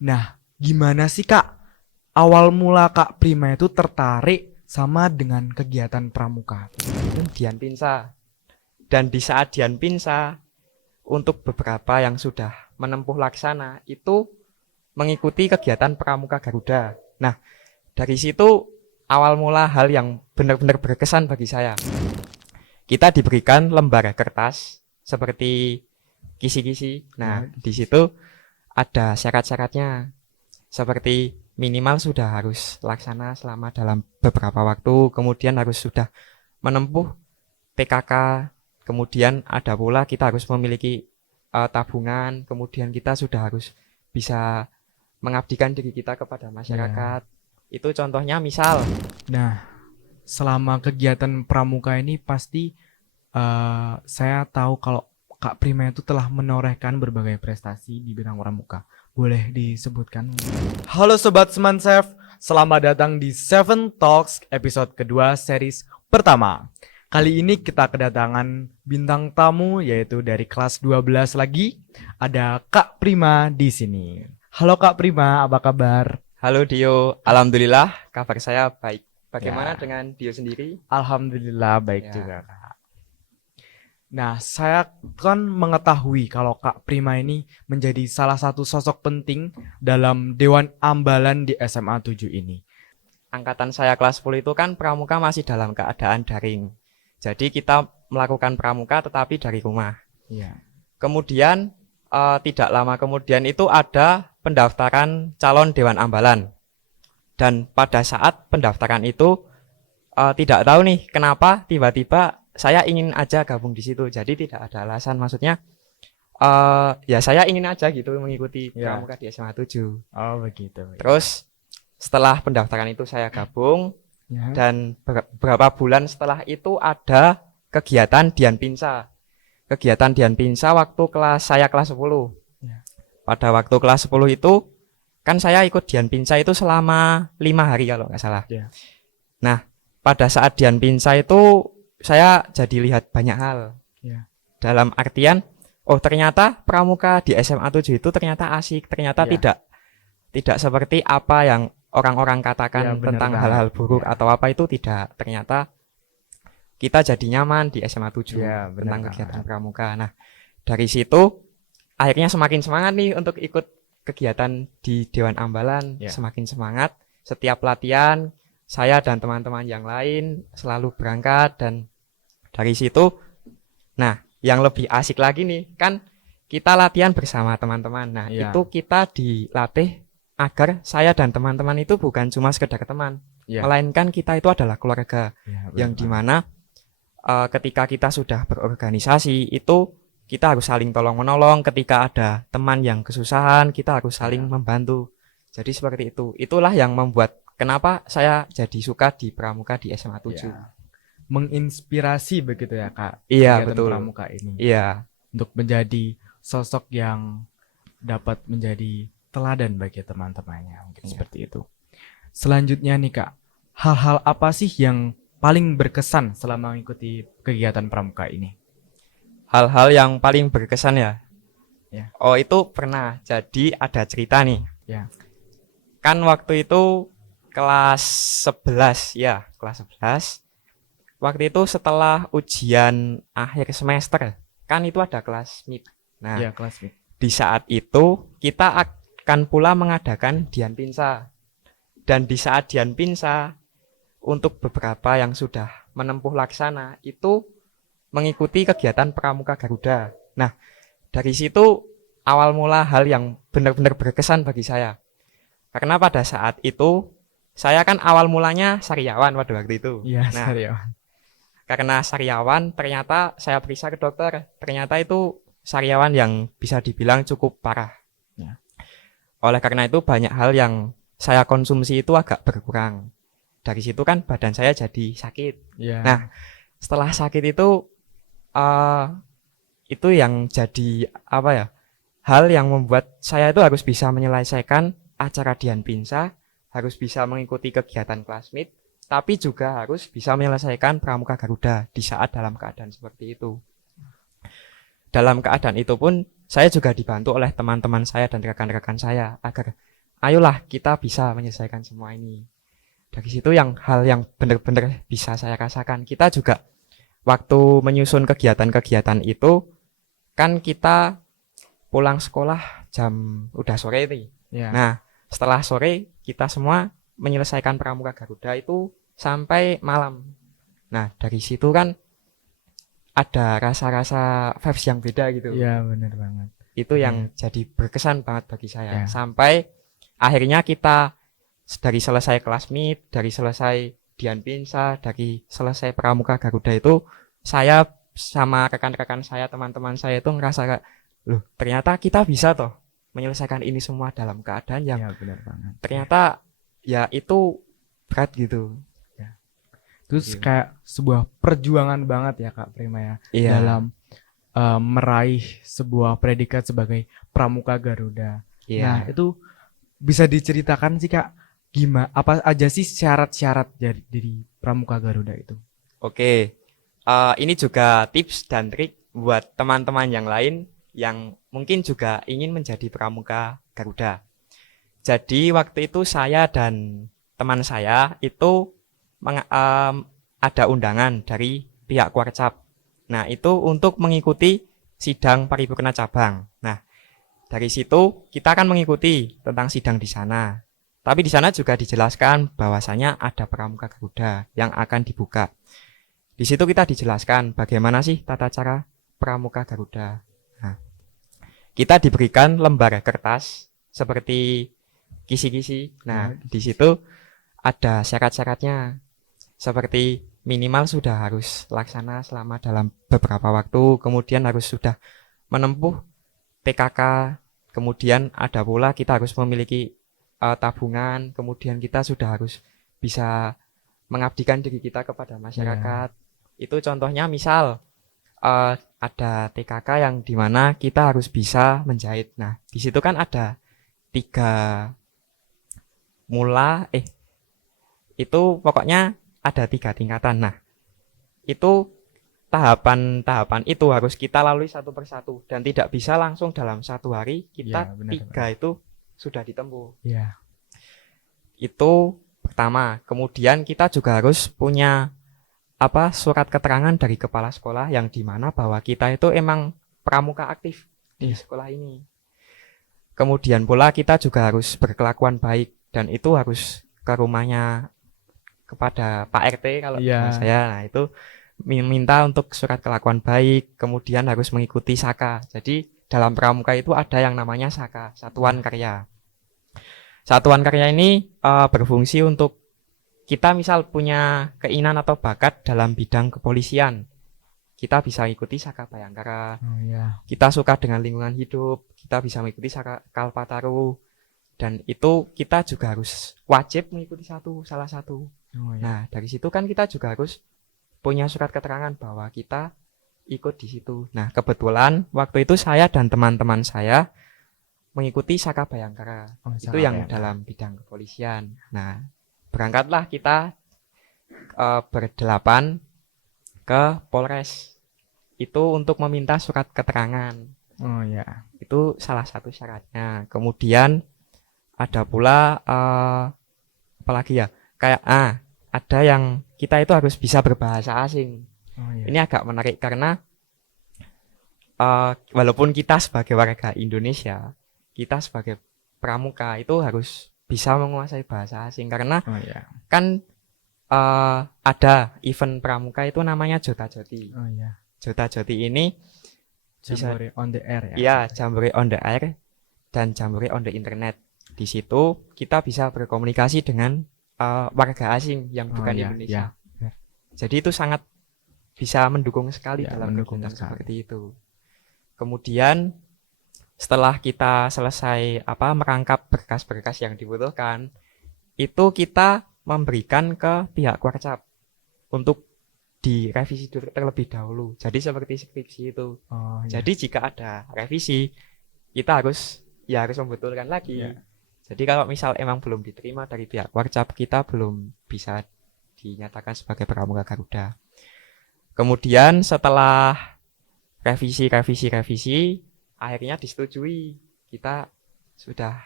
Nah, gimana sih Kak? Awal mula Kak Prima itu tertarik sama dengan kegiatan pramuka. Dian Pinsa. Dan di saat Dian Pinsa, untuk beberapa yang sudah menempuh laksana, itu mengikuti kegiatan Pramuka Garuda. Nah, dari situ awal mula hal yang benar-benar berkesan bagi saya. Kita diberikan lembar kertas seperti kisi-kisi. Nah, Ya, di situ ada syarat-syaratnya. Seperti minimal sudah harus laksana selama dalam beberapa waktu, kemudian harus sudah menempuh PKK, kemudian ada pula kita harus memiliki tabungan, kemudian kita sudah harus bisa mengabdikan diri kita kepada ya. masyarakat. Itu contohnya misal, Nah, selama kegiatan pramuka ini pasti saya tahu kalau Kak Prima itu telah menorehkan berbagai prestasi di bidang pramuka. Boleh disebutkan? Halo Sobat Semanchef, selamat datang di Seven Talks episode kedua series pertama. Kali ini kita kedatangan bintang tamu yaitu dari kelas 12 lagi. Ada Kak Prima di sini. Halo Kak Prima, apa kabar? halo Dio, alhamdulillah kabar saya baik. Bagaimana Ya, dengan Dio sendiri? alhamdulillah baik Ya, juga Kak. Nah, saya kan mengetahui kalau Kak Prima ini menjadi salah satu sosok penting dalam Dewan Ambalan di SMA 7 ini. angkatan saya kelas 10 itu kan pramuka masih dalam keadaan daring. Jadi kita melakukan pramuka tetapi dari rumah. Iya. Kemudian tidak lama kemudian itu ada pendaftaran calon Dewan Ambalan. Dan pada saat pendaftaran itu tidak tahu nih kenapa tiba-tiba saya ingin aja gabung di situ. Jadi tidak ada alasan. Maksudnya ya saya ingin aja gitu mengikuti Ya. pramuka di SMA 7. Oh, begitu. Terus setelah pendaftaran itu saya gabung Ya. dan beberapa bulan setelah itu ada kegiatan Dian Pinsa. Kegiatan Dian Pinsa waktu saya kelas 10. Ya. Pada waktu kelas 10 itu kan saya ikut Dian Pinsa itu selama 5 hari kalau nggak salah. Ya. Nah, pada saat Dian Pinsa itu saya jadi lihat banyak hal. Ya. Dalam artian, oh ternyata pramuka di SMA 7 itu ternyata asik, ternyata Ya. tidak seperti apa yang orang-orang Ya, katakan benar tentang banget. hal-hal buruk Ya. atau apa itu tidak. Ternyata kita jadi nyaman di SMA 7 Ya, benar tentang banget. kegiatan pramuka. Nah, dari situ akhirnya semakin semangat nih untuk ikut kegiatan di Dewan Ambalan, Ya. semakin semangat. Setiap latihan, saya dan teman-teman yang lain selalu berangkat dan dari situ, nah, yang lebih asik lagi nih, kan kita latihan bersama teman-teman. Nah, Ya. itu kita dilatih agar saya dan teman-teman itu bukan cuma sekedar teman, Ya. melainkan kita itu adalah keluarga, Ya, benar yang banget. dimana ketika kita sudah berorganisasi itu kita harus saling tolong menolong. Ketika ada teman yang kesusahan kita harus saling Ya. membantu. Jadi seperti itu. Itulah yang membuat kenapa saya jadi suka di pramuka di SMA 7. Ya. Menginspirasi begitu ya, Kak, Iya kegiatan betul. pramuka ini Iya. untuk menjadi sosok yang dapat menjadi teladan bagi teman-temannya, mungkin Iya. seperti itu. Selanjutnya nih Kak, hal-hal apa sih yang paling berkesan selama mengikuti kegiatan pramuka ini? Hal-hal yang paling berkesan ya. Ya. Oh itu pernah. Jadi ada cerita nih. Ya. Kan waktu itu kelas 11 ya, kelas 11. Waktu itu setelah ujian akhir semester, kan itu ada kelas mid. Nah, Ya, kelas B. di saat itu kita akan pula mengadakan Dian Pinsa. Dan di saat Dian Pinsa, untuk beberapa yang sudah menempuh laksana, itu mengikuti kegiatan Pramuka Garuda. Nah, dari situ awal mula hal yang benar-benar berkesan bagi saya. Karena pada saat itu, saya kan awal mulanya sariawan pada waktu itu. Iya, Nah, serius. karena sariawan, ternyata saya periksa ke dokter. Ternyata itu sariawan yang bisa dibilang cukup parah. Ya. Oleh karena itu banyak hal yang saya konsumsi itu agak berkurang. Dari situ kan badan saya jadi sakit. Ya. Nah, setelah sakit eh, itu yang jadi apa ya? Hal yang membuat saya itu harus bisa menyelesaikan acara Dian Pinsa, harus bisa mengikuti kegiatan classmate, tapi juga harus bisa menyelesaikan Pramuka Garuda di saat dalam keadaan seperti itu. Dalam keadaan itu pun saya juga dibantu oleh teman-teman saya dan rekan-rekan saya agar ayolah kita bisa menyelesaikan semua ini. Dari situ yang hal yang benar-benar bisa saya rasakan. Kita juga waktu menyusun kegiatan-kegiatan itu kan kita pulang sekolah jam udah sore nih. Ya. Nah, setelah sore kita semua menyelesaikan Pramuka Garuda itu sampai malam. Nah, dari situ kan ada rasa-rasa vibes yang beda gitu. Iya, benar banget. Itu Iya. yang jadi berkesan banget bagi saya. Ya. Sampai akhirnya kita dari selesai kelas meet, dari selesai Dian Pinsa, dari selesai Pramuka Garuda itu, saya sama rekan-rekan saya, teman-teman saya itu ngerasa kayak, loh ternyata kita bisa toh menyelesaikan ini semua dalam keadaan yang Iya, benar banget. ternyata ya itu berat gitu. Terus Iya. kayak sebuah perjuangan banget ya Kak Prima ya Iya, dalam meraih sebuah predikat sebagai Pramuka Garuda. Nah, iya. itu bisa diceritakan sih Kak, gimana apa aja sih syarat-syarat dari Pramuka Garuda itu? Oke. Ini juga tips dan trik buat teman-teman yang lain yang mungkin juga ingin menjadi pramuka Garuda. Jadi waktu itu saya dan teman saya itu ada undangan dari pihak Kuarcap. Nah, itu untuk mengikuti sidang paripurna cabang. Nah, dari situ kita akan mengikuti tentang sidang di sana. Tapi di sana juga dijelaskan bahwasanya ada pramuka Garuda yang akan dibuka. Di situ kita dijelaskan bagaimana sih tata cara pramuka Garuda. Nah, kita diberikan lembar kertas seperti kisi-kisi. Nah, di situ ada syarat-syaratnya. Seperti minimal sudah harus laksana selama dalam beberapa waktu, kemudian harus sudah menempuh PKK, kemudian ada pula kita harus memiliki tabungan, kemudian kita sudah harus bisa mengabdikan diri kita kepada masyarakat. Itu contohnya misal ada TKK yang dimana kita harus bisa menjahit. Nah, di situ kan ada 3 mula, itu pokoknya ada 3 tingkatan. Nah, itu tahapan-tahapan itu harus kita lalui satu persatu dan tidak bisa langsung dalam 1 hari kita Iya, benar, 3 itu sudah ditempuh. Iya. Itu pertama. Kemudian kita juga harus punya surat keterangan dari kepala sekolah yang dimana bahwa kita itu emang pramuka aktif di sekolah ini. Kemudian pula kita juga harus berkelakuan baik dan itu harus ke rumahnya kepada Pak RT kalau Iya. saya. Nah, itu minta untuk surat kelakuan baik, kemudian harus mengikuti Saka. Jadi dalam pramuka itu ada yang namanya Saka, Satuan Karya. Satuan Karya ini berfungsi untuk kita misal punya keinginan atau bakat dalam bidang kepolisian, kita bisa ikuti Saka Bayangkara. Oh iya. Kita suka dengan lingkungan hidup, kita bisa mengikuti Saka Kalpataru. Dan itu kita juga harus wajib mengikuti salah satu. Oh iya. Nah, dari situ kan kita juga harus punya surat keterangan bahwa kita ikut di situ. Nah, kebetulan waktu itu saya dan teman-teman saya mengikuti Saka Bayangkara. Oh, Itu Saka yang Bayangkara. dalam bidang kepolisian. Nah, berangkatlah kita berdelapan ke Polres. Itu untuk meminta surat keterangan. Oh iya. Itu salah satu syaratnya. Kemudian ada pula apalagi ya? Kayak ada yang kita itu harus bisa berbahasa asing. Oh iya. Ini agak menarik karena walaupun kita sebagai warga Indonesia, kita sebagai pramuka itu harus bisa menguasai bahasa asing karena Oh iya. kan ada event pramuka itu namanya Jota Joti. Oh iya. Jota Joti ini Jambore on the air ya. ya Jambore on the air dan Jambore on the internet. Di situ kita bisa berkomunikasi dengan warga asing yang bukan iya, Indonesia. iya. Jadi itu sangat bisa mendukung sekali Ya, dalam mendukung kegiatan sekali. seperti itu. Kemudian setelah kita selesai merangkap berkas-berkas yang dibutuhkan, itu kita memberikan ke pihak Kuarcap untuk direvisi terlebih dahulu. Jadi seperti skripsi itu. Oh iya. Jadi jika ada revisi, kita harus membetulkan lagi. Ya. Jadi kalau misal emang belum diterima dari pihak Kuarcap, kita belum bisa dinyatakan sebagai pramuka Garuda. Kemudian setelah revisi, akhirnya disetujui. Kita sudah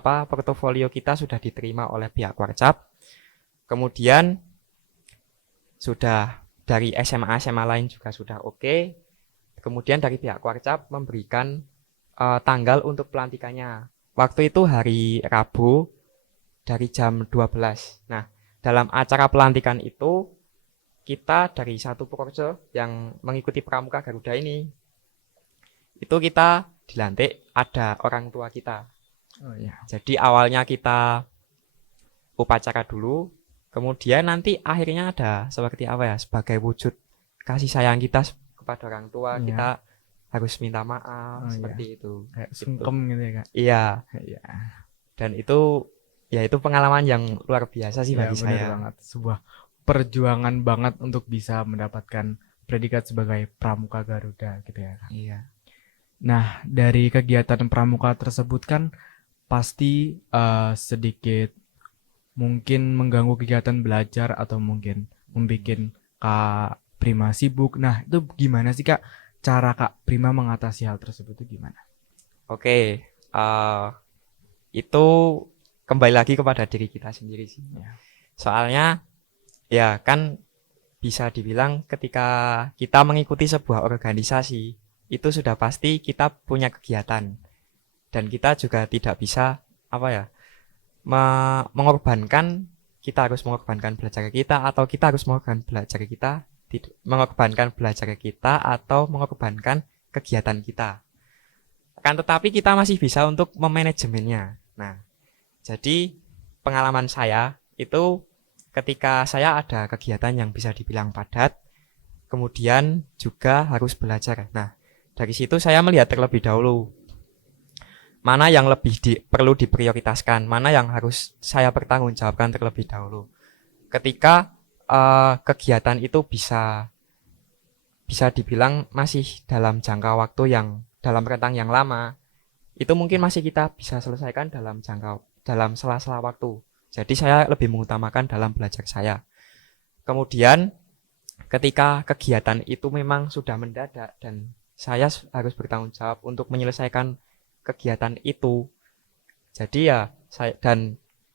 portofolio kita sudah diterima oleh pihak Warcap. Kemudian sudah dari SMA-SMA lain juga sudah oke. Kemudian dari pihak Warcap memberikan tanggal untuk pelantikannya. Waktu itu hari Rabu dari jam 12. Nah, dalam acara pelantikan itu kita dari satu Purworejo yang mengikuti Pramuka Garuda ini, itu kita dilantik ada orang tua kita. Oh iya. Jadi awalnya kita upacara dulu, kemudian nanti akhirnya ada seperti apa ya, sebagai wujud kasih sayang kita kepada orang tua, Iya. kita harus minta maaf, Oh iya. seperti itu. Kayak Gitu. sungkem gitu ya, Kak. Iya, Iya. dan itu ya itu pengalaman yang luar biasa sih Iya, bagi benar saya. banget. Sebuah perjuangan banget untuk bisa mendapatkan predikat sebagai Pramuka Garuda gitu ya, Kak. Iya. Nah, dari kegiatan pramuka tersebut kan pasti sedikit mungkin mengganggu kegiatan belajar atau mungkin membuat Kak Prima sibuk. Nah, itu gimana sih Kak? Cara Kak Prima mengatasi hal tersebut itu gimana? Oke, itu kembali lagi kepada diri kita sendiri sih. Ya. Soalnya ya kan bisa dibilang ketika kita mengikuti sebuah organisasi, itu sudah pasti kita punya kegiatan. Dan kita juga tidak bisa mengorbankan, kita harus mengorbankan belajar kita atau kita harus mengorbankan belajar kita, mengorbankan belajar kita atau mengorbankan kegiatan kita. Akan tetapi kita masih bisa untuk memanajemennya. Nah, jadi pengalaman saya itu ketika saya ada kegiatan yang bisa dibilang padat, kemudian juga harus belajar. Nah, dari situ saya melihat terlebih dahulu mana yang perlu diprioritaskan, mana yang harus saya pertanggungjawabkan terlebih dahulu. Ketika kegiatan itu bisa dibilang masih dalam jangka waktu yang dalam rentang yang lama, itu mungkin masih kita bisa selesaikan dalam sela-sela waktu. Jadi saya lebih mengutamakan dalam belajar saya. Kemudian ketika kegiatan itu memang sudah mendadak dan saya harus bertanggung jawab untuk menyelesaikan kegiatan itu. Jadi ya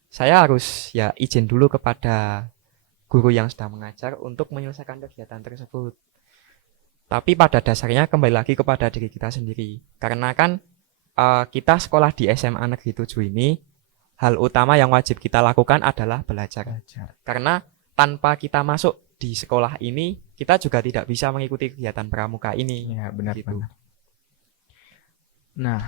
saya harus ya izin dulu kepada guru yang sedang mengajar untuk menyelesaikan kegiatan tersebut. Tapi pada dasarnya kembali lagi kepada diri kita sendiri. Karena kan kita sekolah di SMA Negeri 7 ini, hal utama yang wajib kita lakukan adalah belajar. Karena tanpa kita masuk di sekolah ini, kita juga tidak bisa mengikuti kegiatan pramuka ini. Ya, benar Gitu. benar. Nah,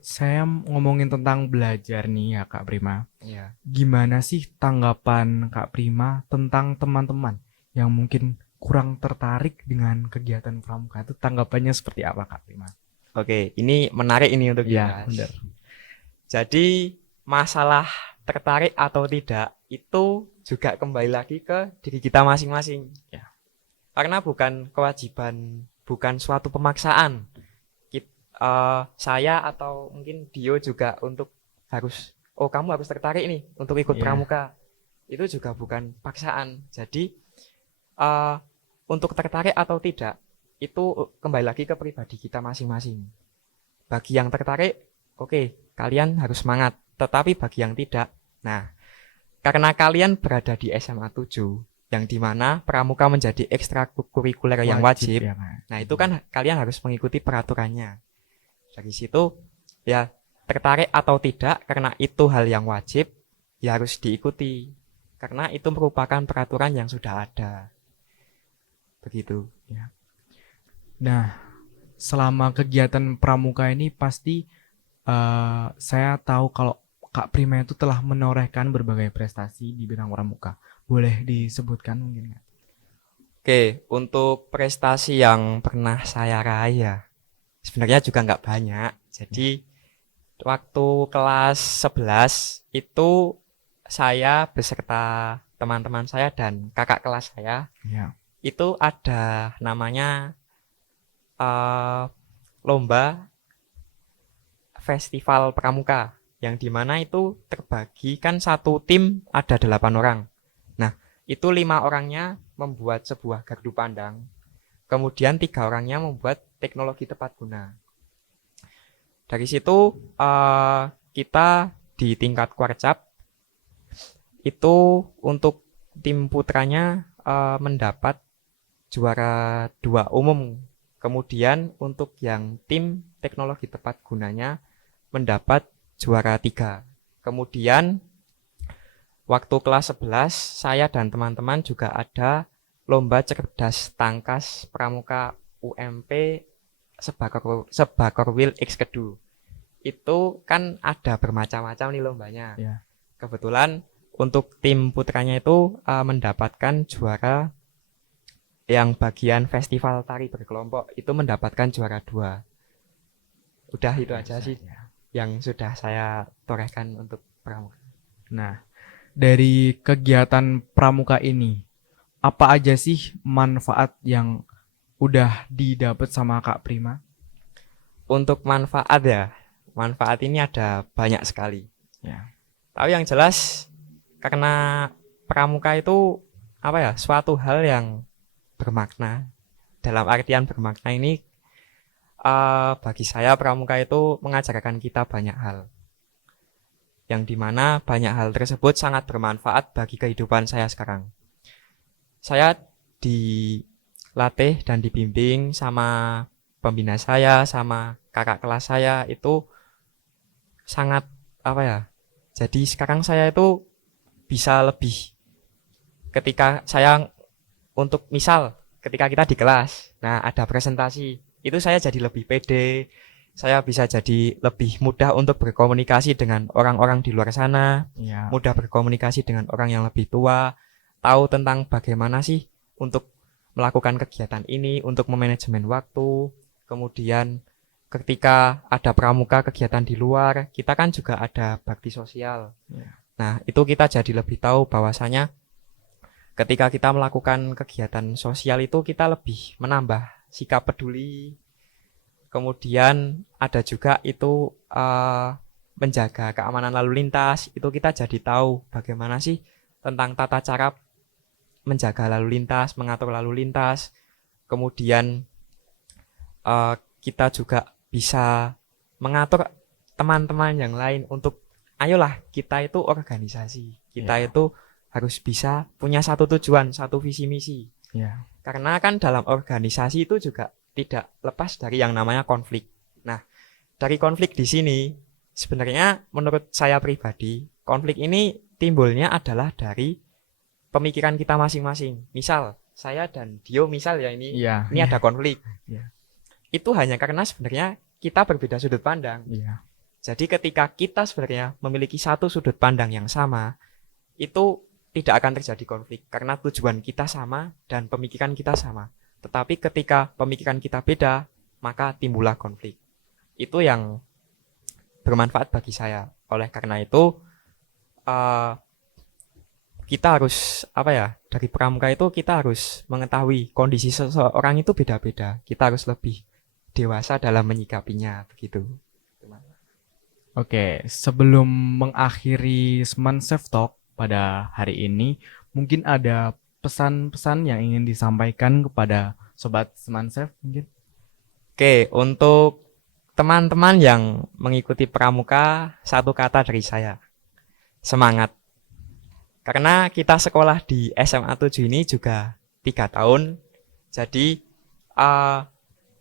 saya ngomongin tentang belajar nih ya Kak Prima. Iya. Gimana sih tanggapan Kak Prima tentang teman-teman yang mungkin kurang tertarik dengan kegiatan pramuka itu, tanggapannya seperti apa Kak Prima? Oke, ini menarik ini untuk Ya, dibahas. benar. Jadi masalah tertarik atau tidak itu juga kembali lagi ke diri kita masing-masing. Ya. Karena bukan kewajiban, bukan suatu pemaksaan. Saya atau mungkin Dio juga untuk kamu harus tertarik nih untuk ikut Iya. pramuka. Itu juga bukan paksaan. Jadi untuk tertarik atau tidak itu kembali lagi ke pribadi kita masing-masing. Bagi yang tertarik, oke, kalian harus semangat. Tetapi bagi yang tidak, nah, karena kalian berada di SMA 7, yang dimana pramuka menjadi ekstrakurikuler yang wajib, ya, Kak. nah itu kan kalian harus mengikuti peraturannya. Dari situ, ya tertarik atau tidak, karena itu hal yang wajib, ya harus diikuti. Karena itu merupakan peraturan yang sudah ada. Begitu. Ya. Nah, selama kegiatan pramuka ini pasti saya tahu kalau Kak Prima itu telah menorehkan berbagai prestasi di bidang pramuka. Boleh disebutkan mungkin nggak? Oke, untuk prestasi yang pernah saya raih ya, sebenarnya juga nggak banyak. Jadi waktu kelas 11 itu saya beserta teman-teman saya dan kakak kelas saya, Ya. itu ada namanya lomba festival pramuka, yang dimana itu terbagi kan satu tim ada 8 orang. Nah, itu 5 orangnya membuat sebuah gardu pandang, kemudian 3 orangnya membuat teknologi tepat guna. Dari situ kita di tingkat Kwarcap itu untuk tim putranya mendapat juara 2 umum. Kemudian untuk yang tim teknologi tepat gunanya mendapat juara 3. Kemudian waktu kelas 11 saya dan teman-teman juga ada lomba cerdas tangkas pramuka UMP Sebakorwil X Kedu. Itu kan ada bermacam-macam nih lombanya. Ya. Kebetulan untuk tim putranya itu mendapatkan juara yang bagian festival tari berkelompok itu mendapatkan juara 2. Udah itu aja sih yang sudah saya torehkan untuk pramuka. Nah, dari kegiatan pramuka ini, apa aja sih manfaat yang udah didapat sama Kak Prima? Untuk manfaat ya, manfaat ini ada banyak sekali. Ya. Tapi yang jelas karena pramuka itu apa ya, suatu hal yang bermakna. Dalam artian bermakna ini bagi saya pramuka itu mengajarkan kita banyak hal. Yang dimana banyak hal tersebut sangat bermanfaat bagi kehidupan saya sekarang. Saya dilatih dan dibimbing sama pembina saya, sama kakak kelas saya itu sangat apa ya. Jadi sekarang saya itu bisa lebih ketika saya untuk misal ketika kita di kelas, nah ada presentasi, itu saya jadi lebih pede, saya bisa jadi lebih mudah untuk berkomunikasi dengan orang-orang di luar sana, Ya. mudah berkomunikasi dengan orang yang lebih tua, tahu tentang bagaimana sih untuk melakukan kegiatan ini, untuk memanajemen waktu, kemudian ketika ada pramuka kegiatan di luar, kita kan juga ada bakti sosial. Ya. Nah, itu kita jadi lebih tahu bahwasanya ketika kita melakukan kegiatan sosial itu kita lebih menambah sikap peduli. Kemudian ada juga itu menjaga keamanan lalu lintas. Itu kita jadi tahu bagaimana sih tentang tata cara menjaga lalu lintas, mengatur lalu lintas. Kemudian kita juga bisa mengatur teman-teman yang lain untuk ayolah kita itu organisasi. Kita itu harus bisa punya satu tujuan, satu visi misi. Ya. Karena kan dalam organisasi itu juga tidak lepas dari yang namanya konflik. Nah, dari konflik di sini sebenarnya menurut saya pribadi, konflik ini timbulnya adalah dari pemikiran kita masing-masing. Misal, saya dan Dio misal ya ini ada konflik. Ya. Itu hanya karena sebenarnya kita berbeda sudut pandang. Ya. Jadi ketika kita sebenarnya memiliki satu sudut pandang yang sama, itu tidak akan terjadi konflik karena tujuan kita sama dan pemikiran kita sama. Tetapi ketika pemikiran kita beda, maka timbullah konflik. Itu yang bermanfaat bagi saya. Oleh karena itu, kita harus dari pramuka itu kita harus mengetahui kondisi seseorang itu beda-beda. Kita harus lebih dewasa dalam menyikapinya, begitu. Oke, sebelum mengakhiri Semen Safe Talk pada hari ini, mungkin ada pesan-pesan yang ingin disampaikan kepada Sobat Semen Safe mungkin? Oke, untuk teman-teman yang mengikuti pramuka, satu kata dari saya, semangat. Karena kita sekolah di SMA 7 ini juga 3 tahun, jadi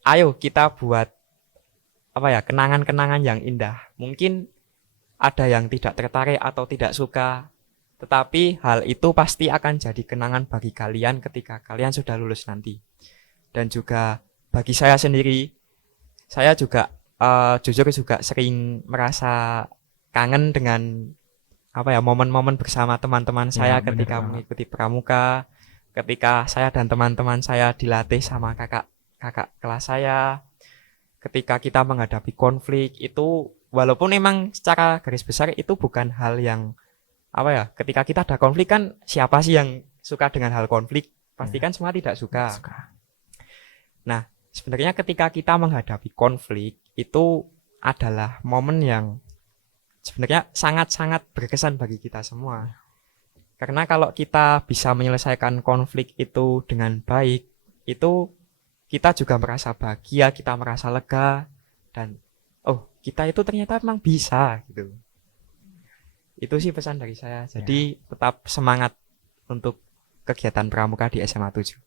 ayo kita buat kenangan-kenangan yang indah. Mungkin ada yang tidak tertarik atau tidak suka, tetapi hal itu pasti akan jadi kenangan bagi kalian ketika kalian sudah lulus nanti. Dan juga bagi saya sendiri, saya juga jujur juga sering merasa kangen dengan momen-momen bersama teman-teman saya ketika mengikuti pramuka, ketika saya dan teman-teman saya dilatih sama kakak kelas saya, ketika kita menghadapi konflik itu, walaupun memang secara garis besar itu bukan hal yang ketika kita ada konflik kan siapa sih yang suka dengan hal konflik? Pasti kan semua tidak suka. Nah, sebenarnya ketika kita menghadapi konflik itu adalah momen yang sebenarnya sangat-sangat berkesan bagi kita semua. Karena kalau kita bisa menyelesaikan konflik itu dengan baik, itu kita juga merasa bahagia, kita merasa lega, dan kita itu ternyata memang bisa gitu. Itu sih pesan dari saya. Jadi tetap semangat untuk kegiatan pramuka di SMA 7.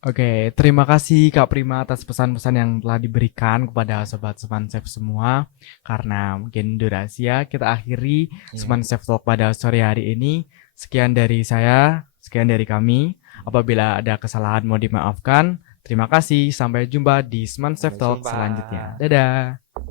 Oke, terima kasih Kak Prima atas pesan-pesan yang telah diberikan kepada sobat Semansef semua. Karena mungkin durasi ya, kita akhiri Iya. Semansef Talk pada sore hari ini. Sekian dari saya, sekian dari kami. Apabila ada kesalahan mau dimaafkan. Terima kasih, sampai jumpa di Semansef Sampai Talk jumpa. selanjutnya. Dadah.